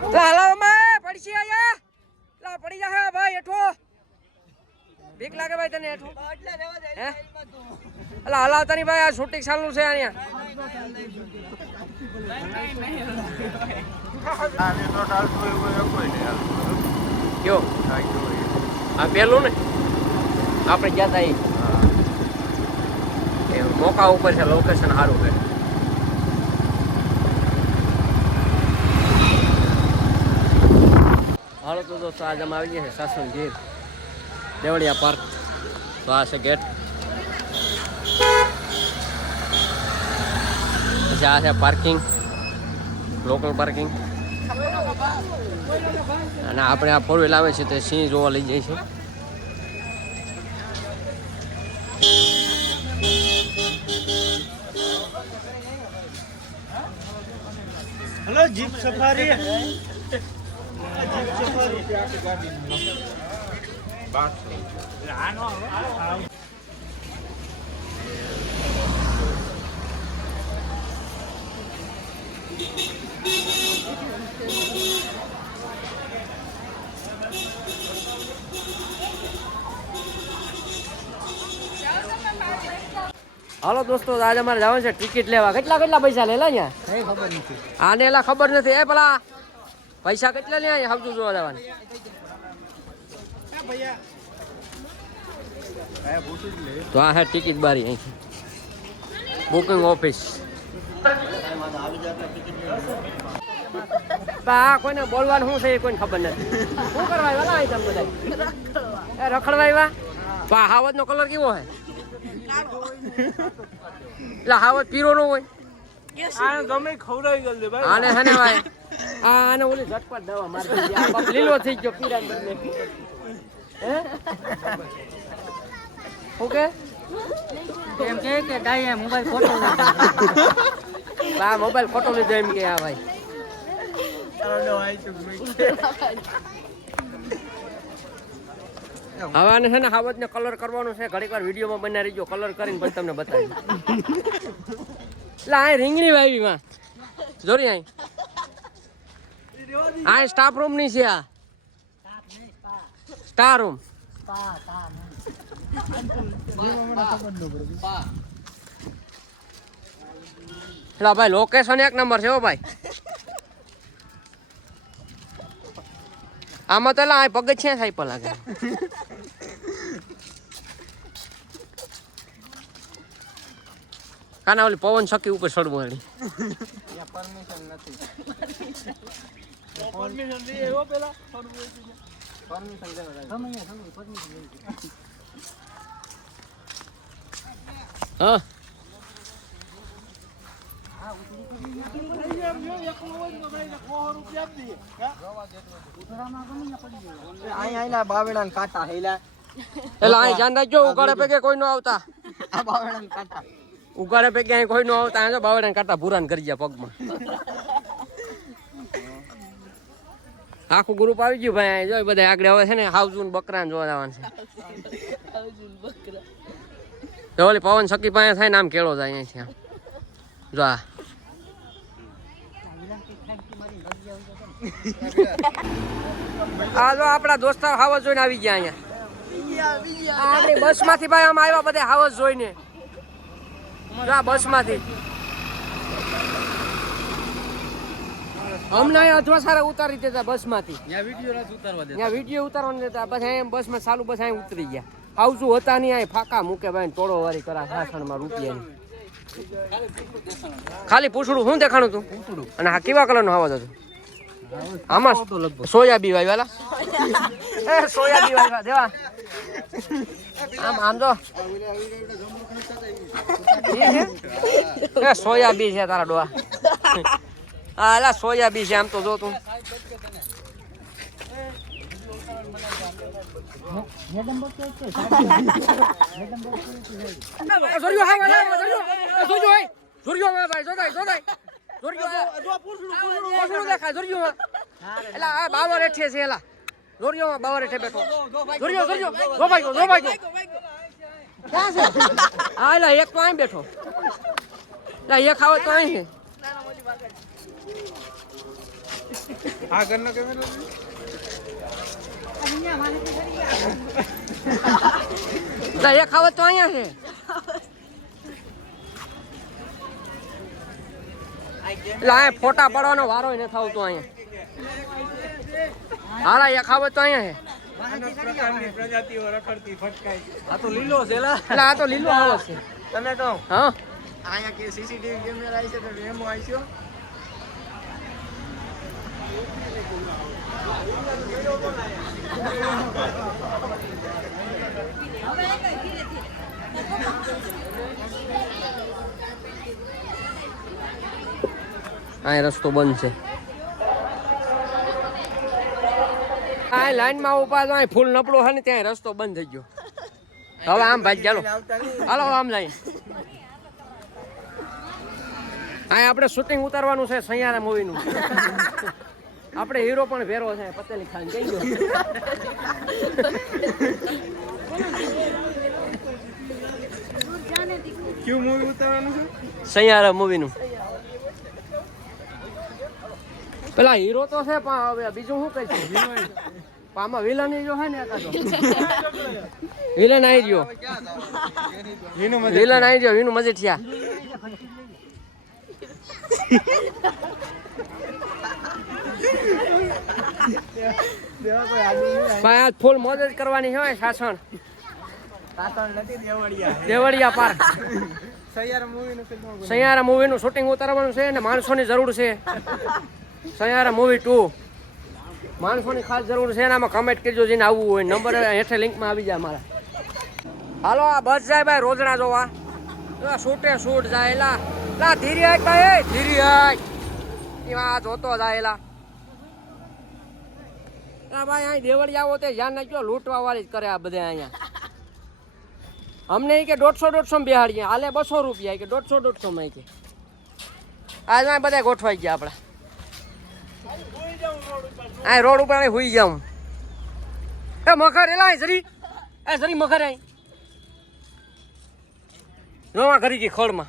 લા હાલો અમે પડશી આયા લા, પડી જા ભાઈ એઠો બીક લાગે ભાઈ તને એઠો અલા હલાવતા નહીં ભાઈ, આ શૂટિંગ ચાલુ છે અહીંયા. કયો? આ પેલું ને? આપણે ગયા હતા મોકા ઉપર છે લોકેશન સારું છે. હાલો તો દોસ્તો, આજે અમે આવી ગયા છે સાસણ ગીર દેવળિયા પાર્ક. તો આ છે ગેટ. પછી આ છે પાર્કિંગ, લોકલ પાર્કિંગ. અને આપણે આ ફોર વ્હીલ આવે છે તે સિંહ જોવા લઈ જાય છે જીપ સફારી. હાલો દોસ્તો આજે અમારે જવાનું છે ટિકિટ લેવા. કેટલા કેટલા પૈસા લેલા અહીંયા? ખબર નથી. આને એલા ખબર નથી. એ પેલા પૈસા કેટલા લે સમજુ જોવા જવાના? તો આ હે ટિકિટ બારી અહીં. બુકિંગ ઓફિસ આ કોઈને બોલવાનું શું છે એ કોઈને ખબર નથી. શું કરવા આવ્યા અહીં તમે બધા? રખડવા આવ્યા? પા હાવત નો કલર કેવો હે? એટલે હાવત પીરો નો હોય. આને ગમે ખવડાવી ગયેલ ભાઈ. આને હે ને ભાઈ? આને ઓલી ઝટપટ દવા મારી દીધી. આ બાપ લીલો થઈ ગયો પીરાન બદલે હે ઓકે એમ કે કે ડાય મોબાઈલ ફોટો બા મોબાઈલ ફોટો લીધો એમ કે આ ભાઈ. હવાને છે ને હાવત ને કલર કરવાનો છે. ઘડીક વાર વિડીયોમાં બનાવી રહીજો કલર કરીને પછી તમને બતાવી એટલે આ રીંગણી વાવી માં. જોરી અહીં આ સ્ટાફ રૂમની છે આ. સ્ટાર રૂમ એટલે ભાઈ લોકેશન એક નંબર છે હો ભાઈ. આમાં તો આ પગ છે સાહેબ પર લાગે કાના ઓલી પવન શકી ઉપર ચડવું એની પરમિશન લઈ પેલા. બાવેડા કાંટા હેલા. એટલે અહીં ધ્યાન રાખજો ઉગાડે પૈકી કોઈ નો આવતા. આ કાંટા. ઉગાડે પૈકી અહીં કોઈ નો આવતા બાવડા કાંટા ભૂરાન કરી ગયા પગમાં. આખું ગ્રુપ આવી ગયું ભાઈ. જો બધા આગળ હવે છે ને હાઉજુન બકરા જોવા જવાનું છે. તો ઓલી પવન સકી પાસે થાય ને આમ કેળો જાય આમ. જો આ. આ જો આપણા દોસ્તાર હાવજ જોઈને આવી ગયા અહીંયા. આપણી બસમાંથી ભાઈ આમ આવ્યા બધા હાવજ જોઈને. જો આ બસમાંથી અમને અહીંયા અથવા સારા ઉતારી દેતા બસમાંથી ત્યાં વીડિયો ઉતારવા દેતા. ત્યાં વીડિયો ઉતારવા દેતા. પછી એમ બસમાં ચાલુ બસ અહીં ઉતરી ગયા. આવશું હતા નહીં અહીં ફાકા મૂકે ભાઈ ટોળો વારી કરા સાસણમાં રૂપિયા ખાલી પૂછડું શું દેખાણું તું? અને હા કેવા કલર નો આવાજ હતો? આમાં સોયાબી વાય વાલા? એ સોયાબી વાય દેવા. આમ આમ જો. સોયાબી છે? તારા ડોવા હા એલા સોયાબી છે આમ તો જો તું બાવર હેઠે છે એલા જોરિયો બાવા રેઠે બેઠો હા એલા એક તો અહીં બેઠો. એલા એક તો અહીં છે. આ ઘરનો કેમેરો એટલે ખાવા તો અહીંયા છે. એટલે ફોટા પાડવાનો વારો ન થાવતો અહીંયા. હાલા એ ખાવત તો અહીંયા છે. પ્રજાતિઓ રખડતી ફટકાય આ તો લીલો છે લા. આ તો લીલો આવો છે. તમે તો હા? અહીંયા કે સીસીટીવી કેમેરા આવી છે તો એમો આવી આ રસ્તો બંધ છે. આ લાઈનમાં ઊભા તો ફૂલ નપડો હે ને ત્યાં રસ્તો બંધ થઈ ગયો. હવે આમ ભાઈ ચાલો. હાલો, આમ લઈ. આ આપણે શૂટિંગ ઉતારવાનું છે સૈયારા મૂવીનું આપણે હીરો પણ ભેરો છે પતેલી ખાન કઈ ગયો ક્યુ મૂવી ઉતારવાનું છે? સૈયારા મૂવીનું પેલા હીરો તો છે પણ હવે બીજું શું કઈ છે પામા વિલન જો છે ને વિલન આવી ગયો વિલન આવી ગયો વિનું મજેઠિયા ભાઈ, આજ ફૂલ મોજ જ કરવાની હોય સાસણ. કાતણ નથી દેવળિયા પાર્ક. સૈયારા મૂવીનું નું શૂટિંગ ઉતારવાનું છે અને માણસોની જરૂર છે. સૈયારા મૂવી ટુ માણસોની ખાસ જરૂર છે એનામાં કમેન્ટ કરજો જેને આવવું હોય. નંબર હેઠે લિંકમાં આવી જાય મારા હાલો, આ બસ જાય ભાઈ રોજડા જોવા. શૂટે શૂટ જાય, એલા. ધીરી હાક ભાઈ ધીરી હાક એમાં જોતો જાય, એલા. ભાઈ અહીં દેવળી આવો તે ધ્યાન નાખ્યો લૂંટવા વાળી જ કરે આ બધા અહીંયા. અમને કે દોઢસો દોઢસો બિહાડીએ. હાલે બસો રૂપિયા. કે દોઢસો દોઢસો માં કે. આજના બધા ગોઠવાઈ ગયા આપણે. આ રોડ ઉપર હુઈ જાઉં. એ મખર એલા જરી. એ જરી મખર અહીં. નવા કરી ગઈ ખોળમાં.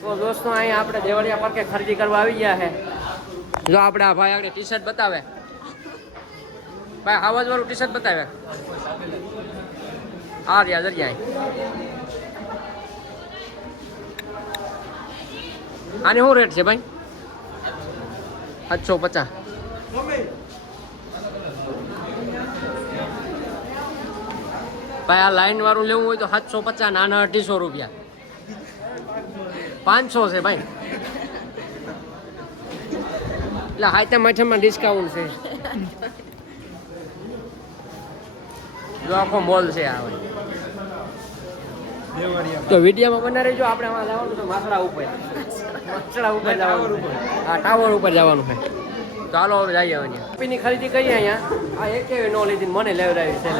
તો દોસ્તો, અહીંયા આપણે દેવળિયા પાર્કે ખરીદી કરવા આવી ગયા છે. જો આપણે આ ભાઈ આગળ ટી શર્ટ બતાવે. ભાઈ આવાજ વાળું ટી શર્ટ બતાવે. આ રહ્યા દરિયા આની શું રેટ છે ભાઈ? સાતસો પચાસ. ભાઈ, આ લાઈન વાળું લેવું હોય તો સાતસો પચાસ, નાના અઢીસો રૂપિયા. પાંચસો છે ભાઈ. એટલે હાઈતા માઠામાં ડિસ્કાઉન્ટ છે. જો આખો મોલ છે આ ભાઈ. તો વિડીયોમાં બના રહેજો આપણે આમાં જવાનું તો માસડા ઉપર. માસડા ઉપર જવાનું. હા ટાવર ઉપર જવાનું છે. તો હાલો હવે જઈએ હવે ની ખરીદી કરીએ અહીંયા. આ એકે નો લીધી મને લેવડાવી છે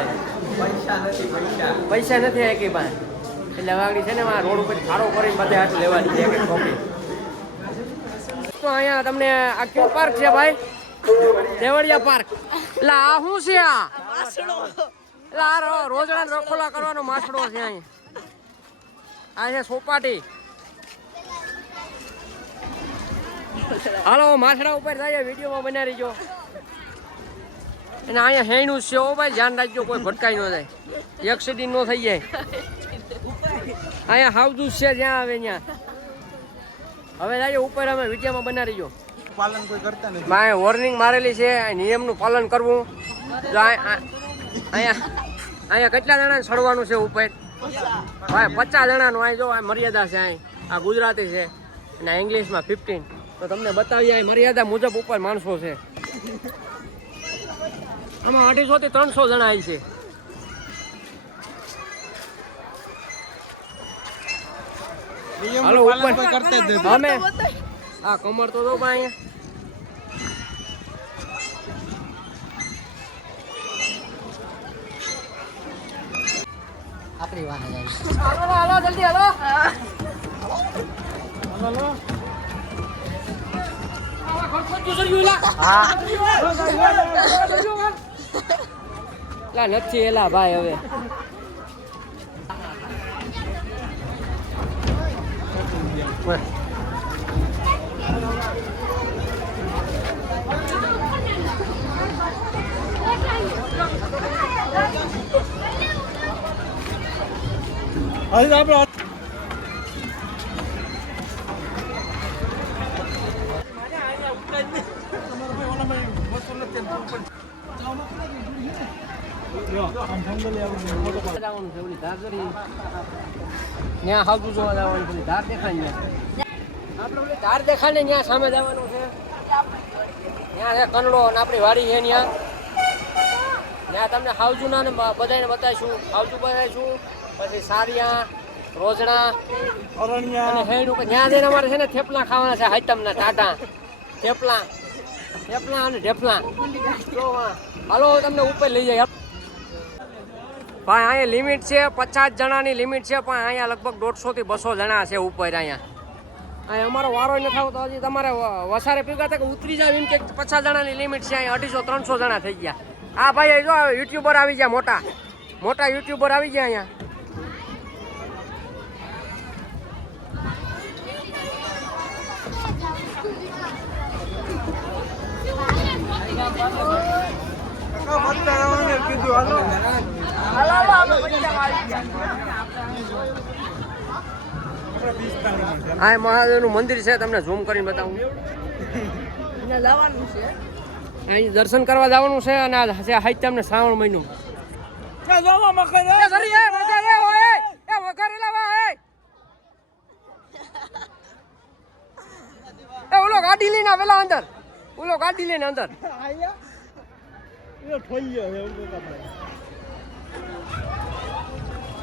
પૈસા નથી પૈસા. પૈસા નથી એક પાસે. એટલે વાગડી છે ને આ રોડ ઉપર ખાડો કરીને બધે હાથ લેવાની છે એક એક કોપી તો અહીંયા તમને આ કયો પાર્ક છે ભાઈ? દેવળિયા પાર્ક એટલે આ શું છે આ? એટલે આ રોજડા રખોલા કરવાનો માછડો છે અહીં આ છે સોપાટી. હાલો માછડા ઉપર થાય વિડીયોમાં બનાવી રહીજો અને અહીંયા હેણું છે ઓ ભાઈ ધ્યાન રાખજો કોઈ ભટકાઈ ન જાય. એક્સિડન્ટ ન થઈ જાય. અહીંયા હાવદું છે જ્યાં આવે ત્યાં. હવે જાય ઉપર અમે વિડીયામાં બનાવી રહીજો પાલન કોઈ કરતા નથી. મારે વોર્નિંગ મારેલી છે આ નિયમનું પાલન કરવું. જો અહીંયા અહીંયા કેટલા જણાને સડવાનું છે ઉપર? ભાઈ પચાસ જણાનું અહીં જો આ મર્યાદા છે અહીં. આ ગુજરાતી છે અને આ ઇંગ્લિશમાં ફિફ્ટીન તો તમને બતાવીએ અહીં મર્યાદા મુજબ ઉપર માણસો છે. આમાં અઢીસો થી ત્રણસો જણા આવી છે. હાલો ઉપર. અમે આ કમર તો દો અહીંયા આપણી વાને જાય હાલો હાલો જલ્દી હાલો. લા નથી એલા ભાઈ હવે. હજી આપણે જવાનું છે ઓલી ધાર કરી ત્યાં હાવતું જોવા જવાનું દેખાય આપણે ઓલી ને ત્યાં સામે જવાનું છે ત્યાં છે અને આપણી વાડી છે ત્યાં ત્યાં તમને હાવજુના બધાને બતાવીશું. હાવજુ બતાવીશું પછી સારિયા અને અરણ્યા ઉપર ત્યાં જઈને અમારે છે ને થેપલા ખાવાના છે હાઈટમના ટાટા. થેપલા થેપલા અને ઢેપલા. હાલો તમને ઉપર લઈ જાય ભાઈ, અહીંયા લિમિટ છે, પચાસ જણાની લિમિટ છે, પણ અહીંયા લગભગ દોઢસોથી બસો જણા છે ઉપર અહીંયા. અહીંયા અમારો વારો નથી આવતો, હજી તમારે વસારે થાય કે ઉતરી જાય એમ કે પચાસ જણાની લિમિટ છે, અહીંયા અઢીસો, ત્રણસો જણા થઈ ગયા. આ ભાઈ જો યુટ્યુબર આવી ગયા, મોટા. મોટા યુટ્યુબર આવી ગયા અહીંયા. કીધું, હાલો. આ મહાદેવનું મંદિર છે તમને ઝૂમ કરીને બતાવું. છે. અહીં દર્શન કરવા જવાનું છે અને આ છે હાઈ તમને શ્રાવણ મહિનો. એ ઓલો ગાડી લઈને પેલા અંદર. ઓલો ગાડી લઈને અંદર.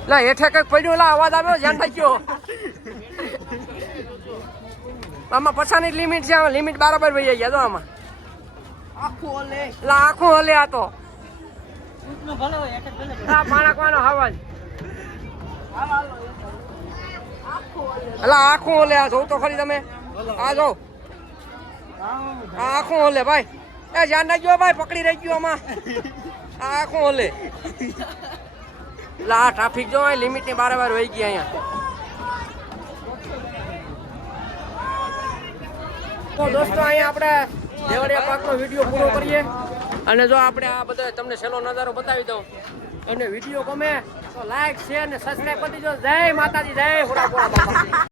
લા હેઠે કંઈક પડ્યું લા અવાજ આવ્યો ધ્યાન રાખજો. આમાં પછાની લિમિટ છે આમાં લિમિટ બરાબર વહી ગયા તો આમાં. લા આખું હલે આ તો. લા પાણાકવાનો અવાજ. અલા આખું હલે. આ જોઉં તો ખરી તમે. આ જો. આ આખું હલે ભાઈ. એ ધ્યાન રાખજો ભાઈ પકડી રહી ગયો આમાં. આ કોણ લે લા ટ્રાફિક જો લિમિટની બારે બાર વહી ગયા અહીંયા. તો દોસ્તો, અહીંયા આપણે દેવળિયા પાકનો વીડિયો પૂરો કરીએ. અને જો આપણે આ બધા તમને છેલ્લો નજારો બતાવી દઉં. અને વીડિયો ગમે તો લાઈક શેર ને સબસ્ક્રાઈબ કરી દેજો. જય માતાજી, જય ફોડા બાપા.